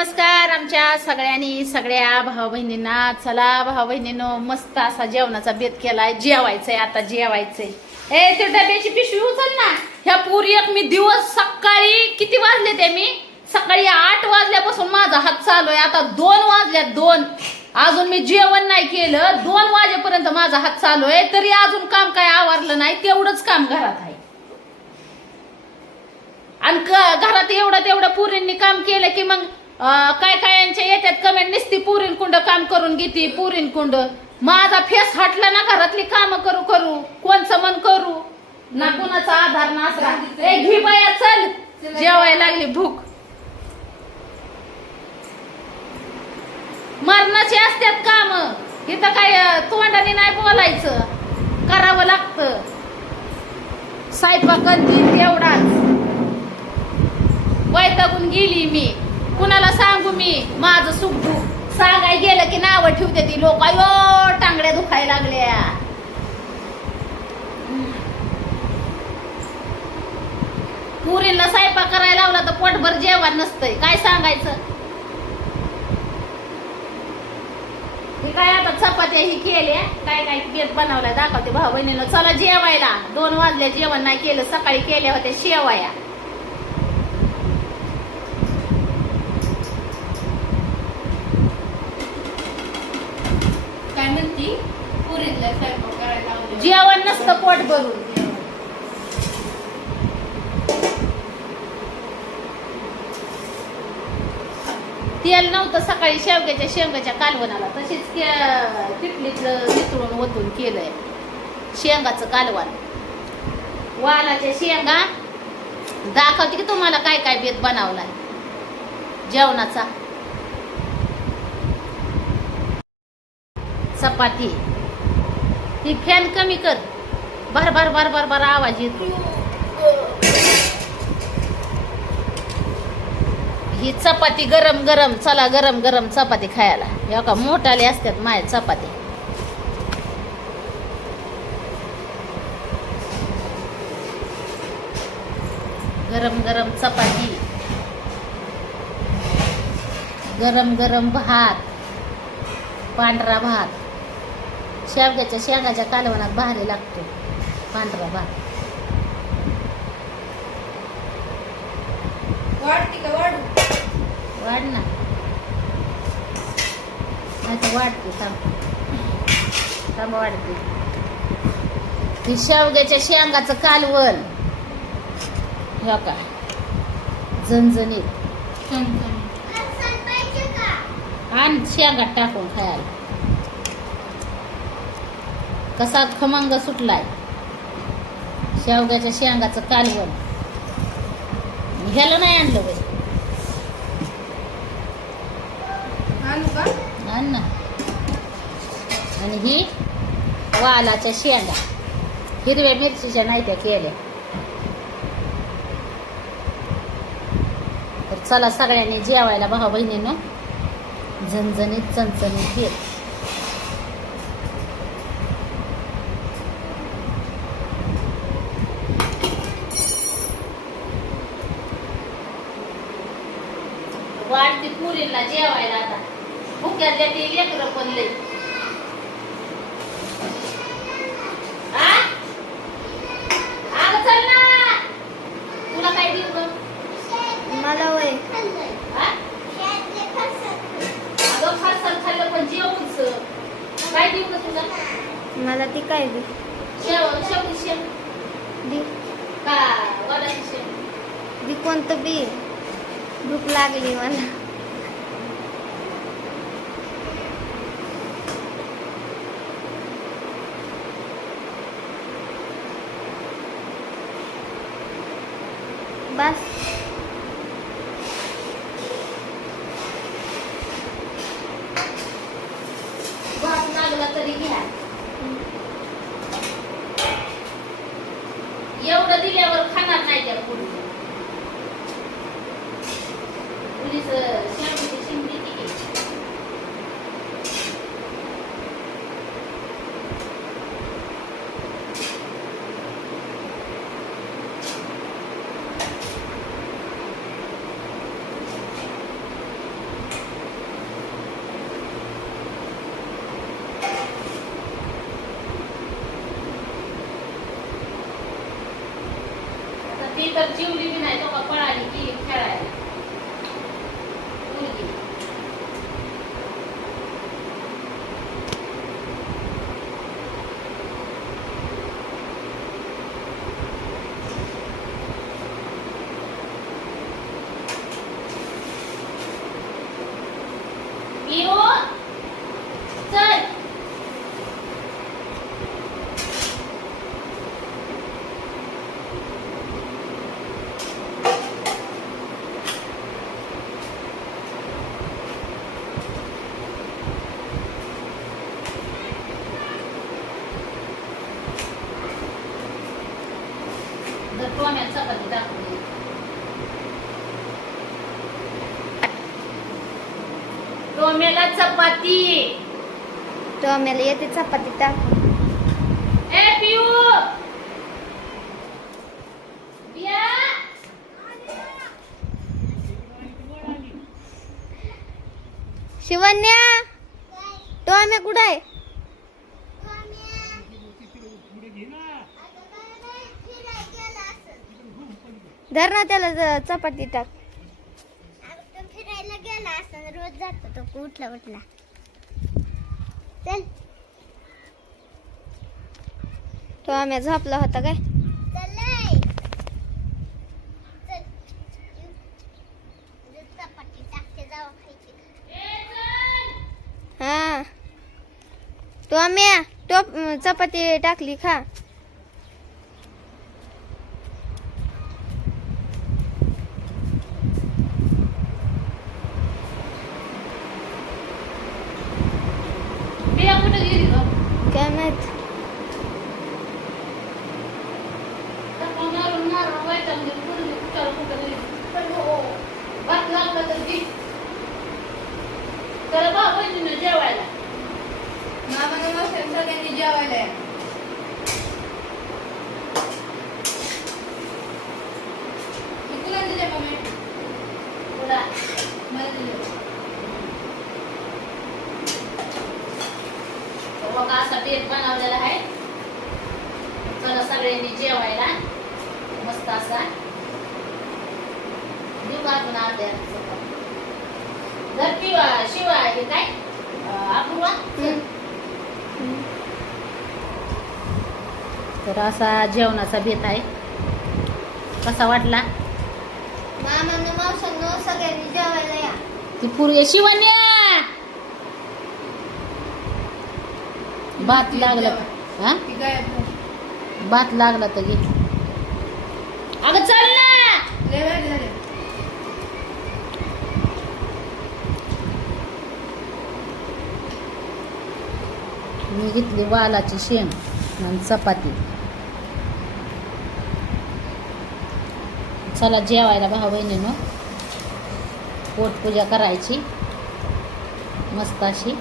नमस्कार आमच्या सगळ्यांनी सगळ्या भाऊ बहिणींना चला भाऊ बहिणीनं मस्त असा जेवणाचा बेत केलाय. जेवायचंय आता जेवायचंय. ए ते डब्याची पिशवी उचल ना. ह्या पुरी एक मी दिवस सकाळी किती वाजले ते मी? सकाळी आठ वाजल्यापासून माझा हात चालू आहे. आता दोन वाजल्यात दोन. अजून मी जेवण नाही केलं. दोन वाजेपर्यंत माझा हात चालू आहे. तरी अजून काम काय आवरलं नाही तेवढंच काम घरात आहे. आणि घरात एवढं तेवढं पुरींनी काम केलं की मग काय काय यांच्या येतात कमेंट निसती पुरीन कुंड काम करून घेते पुरीन कुंड. माझा फेस हटला ना घरातली काम करू करू कोणचं मन करू? ना कुणाचा आधार नासरा ए घी बाया चल. जेवायला लागली भूक. मरणाचे असतात काम. इथं काय तोंडाने नाही बोलायचं. करावं लागतं. स्वयंपाक दिन एवढाच. वैतागून गेली मी. कुणाला सांगू मी? माझं सुख दुःख सांगाय गेलं की नाव ठेवते ती लोक. अयो टांगड्या दुखायला लागल्या. पुरीला स्वयंपाक करायला लावला तर पोटभर जेवण नसतंय. काय सांगायचं? ही काय आता चपात्या ही केल्या? काय काय बेत बनवलाय? दाखवते भाऊ बहिणीनं चला जेवायला. दोन वाजल्या जेवण नाही केलं. सकाळी केल्या होत्या शेवाया काय म्हणती पुरीतला स्वयंपाक करायला लावले जेवण नसतं पोट भरून. तेल नव्हतं सकाळी शेवग्याच्या शेंगाच्या कालवणाला. तशीच पिपलीतलं वितळून ओतून केलंय. शेंगाचं कालवण. वालाच्या शेंगा. दाखवते की तुम्हाला काय काय बेत बनवलाय. जेवणाचा. चपाती. ती फॅन कमी कर. भर भर भर भर भर आवाज येतो. ही चपाती गरम गरम चला गरम गरम चपाती खायला. या का मोठाले असतात माय चपाती. गरम गरम चपाती. गरम गरम भात. पांढरा भात. शेवग्याच्या शेंगाच्या कालवणात भारी लागतो. पांढरा भात. वाढती का वाढू? वाढ ना तर वाढते थांब. थांब वाढते. ही शेवग्याच्या शेंगाचं कालवण. हो का झणझणीत. आणि शेंगात टाकून खायला. कसा खमंग सुटलाय? शेवग्याच्या शेंगाचं कालवण. ह्याला नाही आणलं बाई. आणू ना. ही वालाच्या शेंगा. हिरव्या मिरचीच्या नाही त्या केल्या. तर चला सगळ्यांनी जेवायला भाऊ बहिणीनं झणझणीत चणचणीत घेत वाढती पुरीला जेवायला आता. ते लेकरं पण लई. तुला काय देऊ ग मला वय. आ? अगं फारसर खाल्लं पण जेवूच काय देऊ ग तुला? मला ती काय बी शेव शेव. दी. का? वडाची शेव. दी कोणतं बी. भूक लागली मला. ます。तर जीवली बी नाही तो का पळाली की खेळायला मुलगी. पिऊ चल चपाती टाकली टोमॅला चपाती. तो आम्हाला येते चपाती ए पिऊ शिवन्या तो आम्ही कुठं आहे? धर ना त्याला चपाती टाक. फिरायला गेला असं रोज जातो तो उठला उठला. चल. तो आम्ही झोपला होता काय? हा. तो आम्ही टोप चपाती टाकली खा पिया कुठे गेली ग काय माहीत तर मारून मारून वैतागून गेली. कुठे गेली? कुठं कुठं गेली? पण हो, भात लागला तर दे. चला बा बहिणीनं जेवायला मामानं मावशीनं सगळ्यांनी जेवायला या. मी तुला दिले मम्मी तुला मला दिले बेत बनवलेला आहे. चला सगळ्यांनी जेवायला. मस्त असा. देऊ का आपण अर्ध्या जर पिवा शिवा हे काय? अपूर्वा? तर असा जेवणाचा बेत आहे. कसा वाटला? मावसानं सगळ्यांनी जेवायला या. ती पूर्वी शिवण्या भात लागला हा. भात लागला तर घे. अगं चल ना! मी घेतली वालाची शेंग आणि चपाती. चला जेवायला भाऊ बहिणीनं. पोटपूजा करायची. मस्त अशी.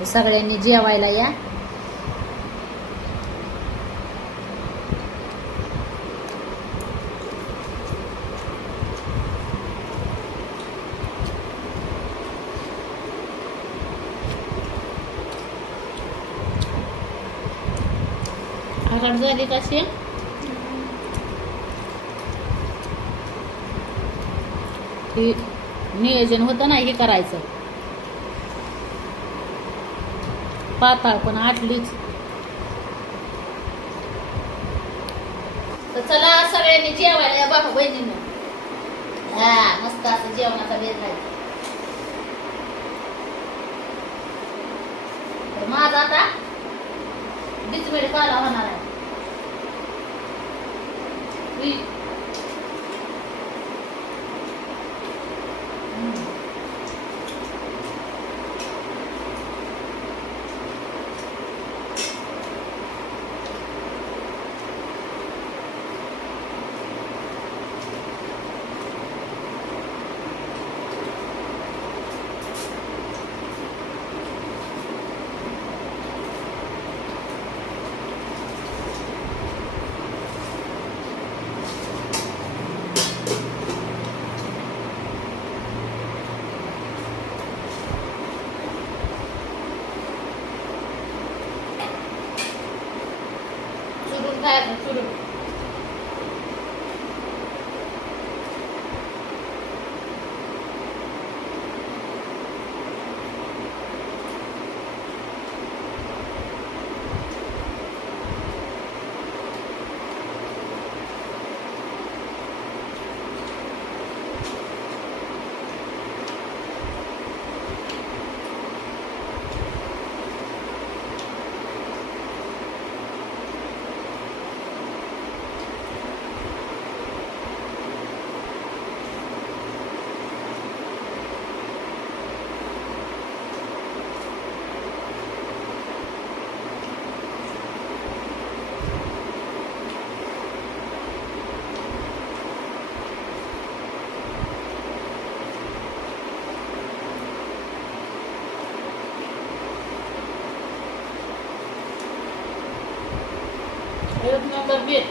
हो, सगळ्यांनी जेवायला या. आगड झाली कशी हे नियोजन होतं ना हे करायचं. पाताळ पण आटलीच. तर चला सगळ्यांनी जेवायला या बाबा बहिणीनं. हा मस्त असं जेवणाचा वेळ आहे तर माझा आता बिचमेड काला होणार आहे. 的病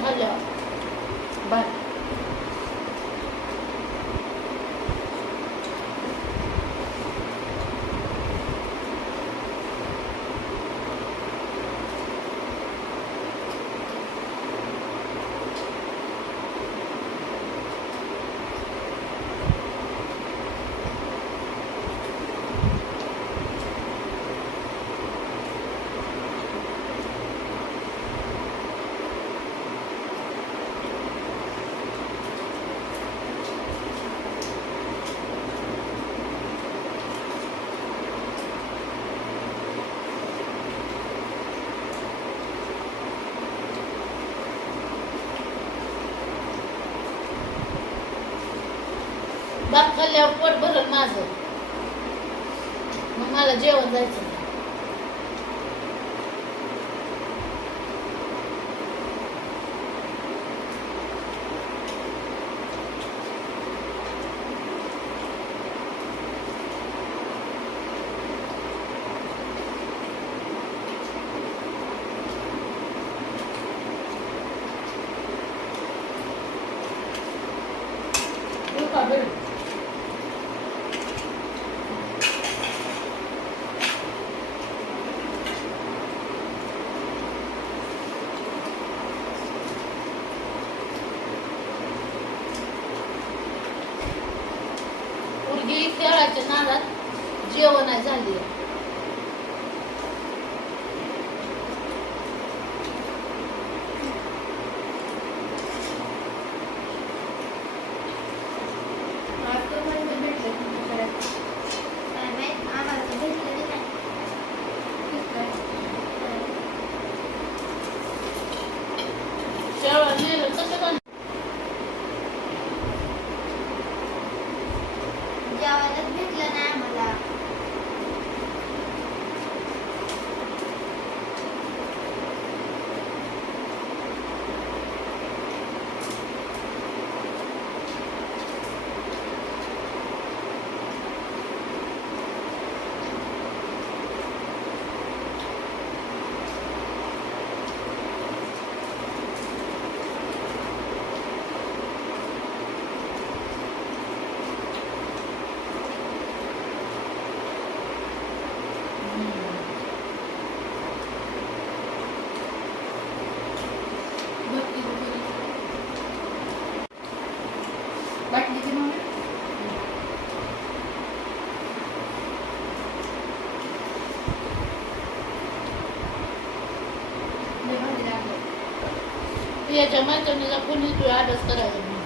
चपाती खाल्ल्यावर भात भात खाल्ल्यावर पोट भरल माझं. मग मला जेवण जायचं. नादात जेवण आहे झाली आज तर म्हणजे भेटलं नाही करायचं. काय माहीत आम्हाला तर भेटलं नाही तेच काय. जेवण नेलं कसं पण जेवायलाच भेटलं नाही आम्हाला भक्ती वगैरे. बाटलीची मम्मी लय भारी लागलं. याच्या मैत्रिणीला कोणी तू अभ्यास करायचा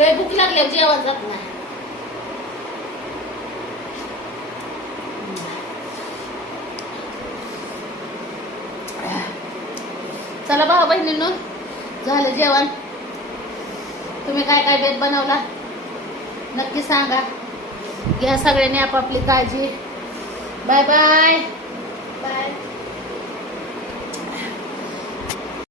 लय भूक लागल्या जेवण जात नाही. चला भाऊ बहिणींनो झालं जेवण. तुम्ही काय काय बेत बनवला? नक्की सांगा. घ्या सगळ्यांनी आपापली काळजी. Bye bye.